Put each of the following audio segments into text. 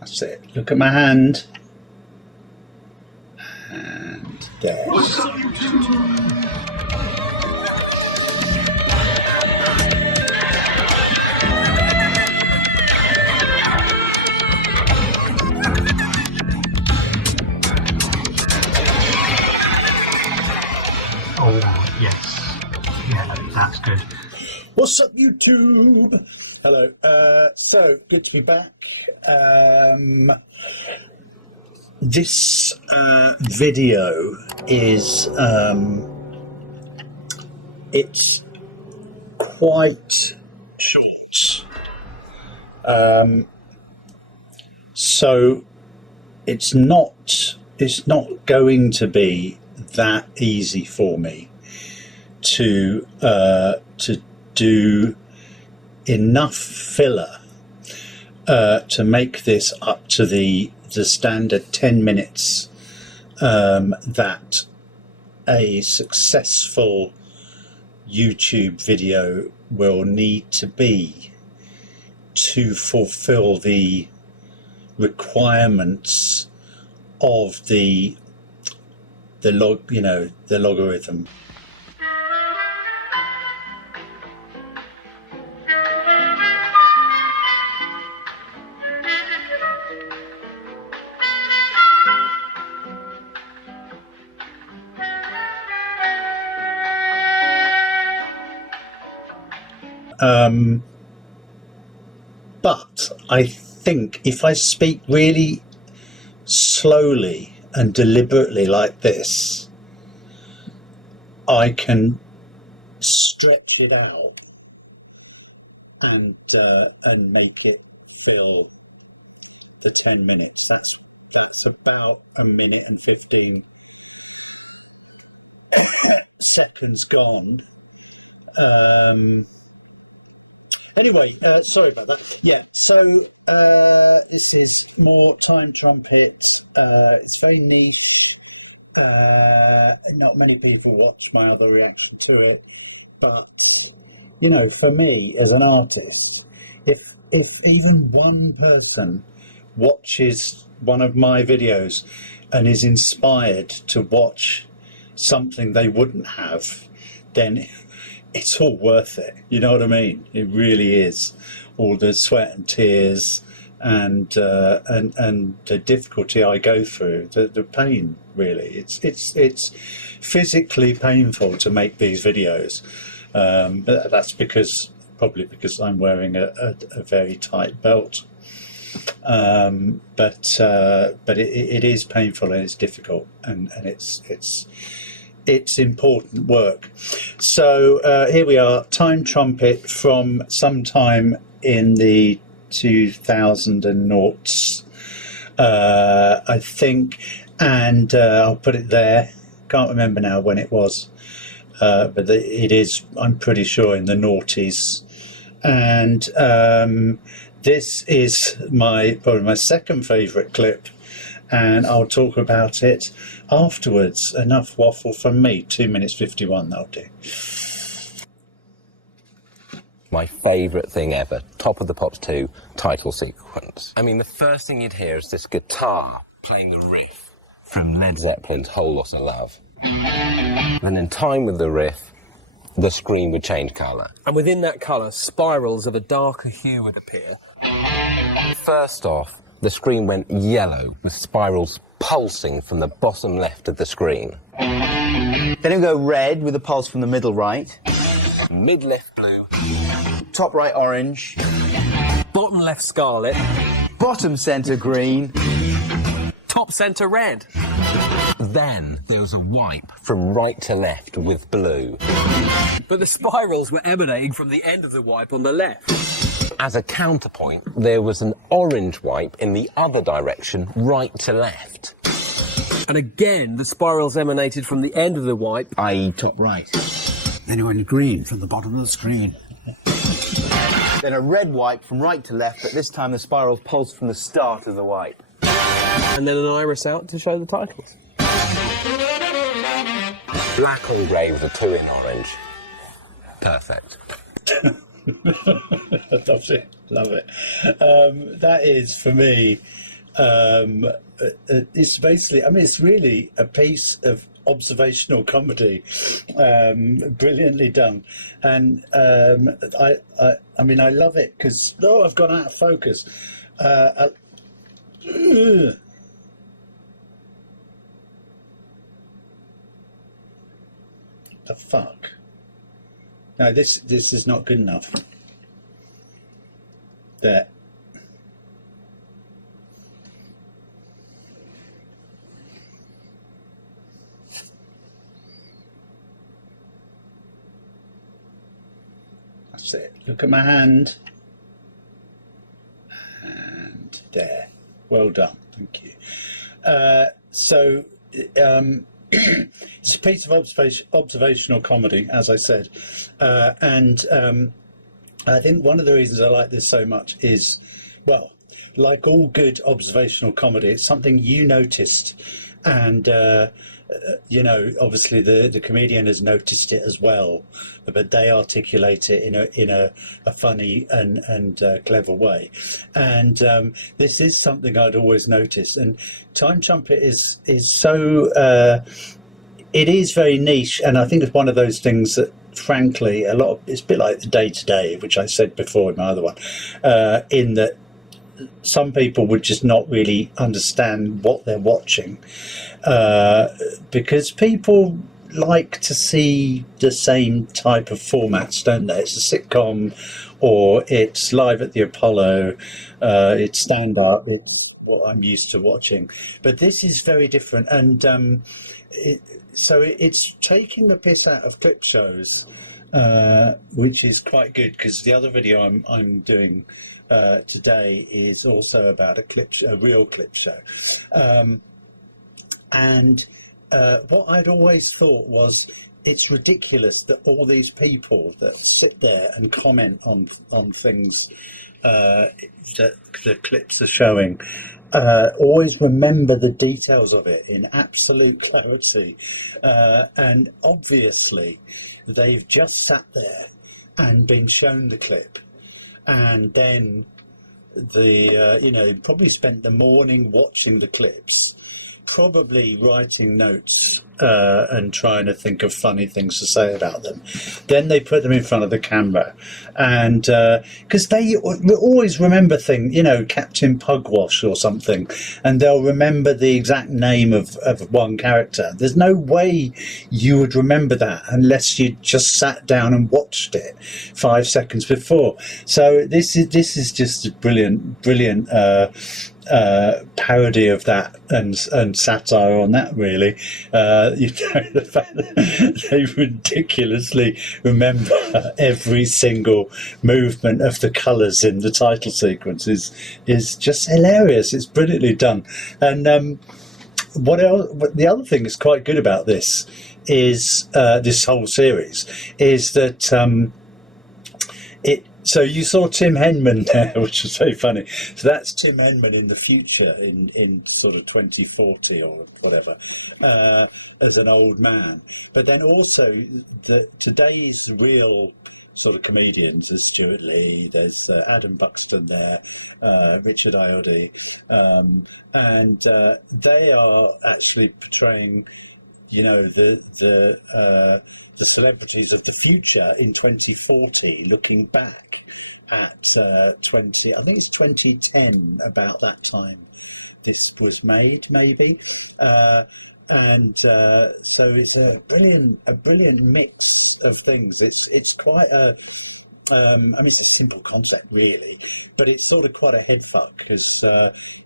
That's it. Look at my hand. And there. What's up, YouTube? Oh, yes. Yeah, that's good. What's up, YouTube? Hello. So, good to be back. This video is, it's quite short. So, it's not going to be that easy for me to do enough filler to make this up to the standard 10 minutes that a successful YouTube video will need to be to fulfill the requirements of the logarithm. But I think if I speak really slowly and deliberately like this, I can stretch it out and make it fill the 10 minutes. That's about a minute and 15 seconds gone. Anyway, sorry about that. Yeah, so this is more Time Trumpet. It's very niche. Not many people watch my other reaction to it, but you know, for me as an artist, if even one person watches one of my videos and is inspired to watch something they wouldn't have, then it's all worth it. You know what I mean? It really is. All the sweat and tears and the difficulty I go through, the pain. Really, it's physically painful to make these videos. But that's probably because I'm wearing a very tight belt. But it is painful and it's difficult and it's important work. So here we are, Time Trumpet from sometime in the 2000 and noughts, I think, and I'll put it there. Can't remember now when it was, but it is, I'm pretty sure, in the noughties. And this is probably my second favourite clip, and I'll talk about it afterwards. Enough waffle from me. 2 minutes 51, that'll do. My favourite thing ever, Top of the Pops 2 title sequence. I mean, the first thing you'd hear is this guitar playing the riff from Led Zeppelin's Whole Lotta Love. Then in time with the riff, the screen would change colour. And within that colour, spirals of a darker hue would appear. First off, the screen went yellow with spirals pulsing from the bottom left of the screen. Then it would go red with a pulse from the middle right. Mid left blue. Top right orange. Bottom left scarlet. Bottom centre green. Top centre red. Then there was a wipe from right to left with blue. But the spirals were emanating from the end of the wipe on the left. As a counterpoint, there was an orange wipe in the other direction, right to left. And again, the spirals emanated from the end of the wipe, i.e. top right. Then it went green from the bottom of the screen. Then a red wipe from right to left, but this time the spirals pulsed from the start of the wipe. and then an iris out to show the titles. Black on grey with a 2 in orange. Perfect. Love it. That is, for me, It's basically, I mean, it's really a piece of observational comedy, brilliantly done. And I mean, I love it because, I've gone out of focus. The fuck? No, this is not good enough. There. That's it. Look at my hand. And there. Well done. Thank you. It's a piece of observational comedy, as I said. And I think one of the reasons I like this so much is, well, like all good observational comedy, it's something you noticed. And, obviously the comedian has noticed it as well, but they articulate it in a funny and clever way. And this is something I'd always noticed. And Time Trumpet is so, it is very niche. And I think it's one of those things that, frankly, it's a bit like the Day to Day, which I said before in my other one, in that some people would just not really understand what they're watching, because people like to see the same type of formats, don't they? It's a sitcom, or it's Live at the Apollo, it's stand-up, it's what I'm used to watching. But this is very different, and it's taking the piss out of clip shows, which is quite good, because the other video I'm doing today is also about a real clip show. And what I'd always thought was, it's ridiculous that all these people that sit there and comment on things that the clips are showing always remember the details of it in absolute clarity, and obviously they've just sat there and been shown the clip, and then probably spent the morning watching the clips, probably writing notes and trying to think of funny things to say about them. Then they put them in front of the camera, and because they always remember things, Captain Pugwash or something, and they'll remember the exact name of one character. There's no way you would remember that unless you just sat down and watched it 5 seconds before. So this is just a brilliant parody of that and satire on that, really. The fact that they ridiculously remember every single movement of the colours in the title sequence is just hilarious. It's brilliantly done. And the other thing that's quite good about this is this whole series is that so you saw Tim Henman there, which was very funny. So that's Tim Henman in the future, in sort of 2040 or whatever, as an old man. But then also today's real sort of comedians, there's Stuart Lee, there's Adam Buxton there, Richard Ayoade, and they are actually portraying, the celebrities of the future in 2040, looking back at I think it's 2010, about that time this was made, maybe. So it's a brilliant mix of things. It's quite it's a simple concept, really, but it's sort of quite a head fuck, because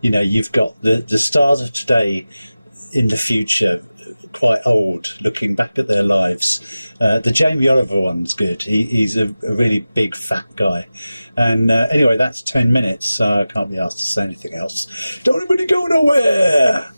you've got the stars of today in the future, quite old, looking back at their lives. The Jamie Oliver one's good. He's a really big fat guy. And anyway, that's 10 minutes, so I can't be asked to say anything else. Don't anybody go nowhere.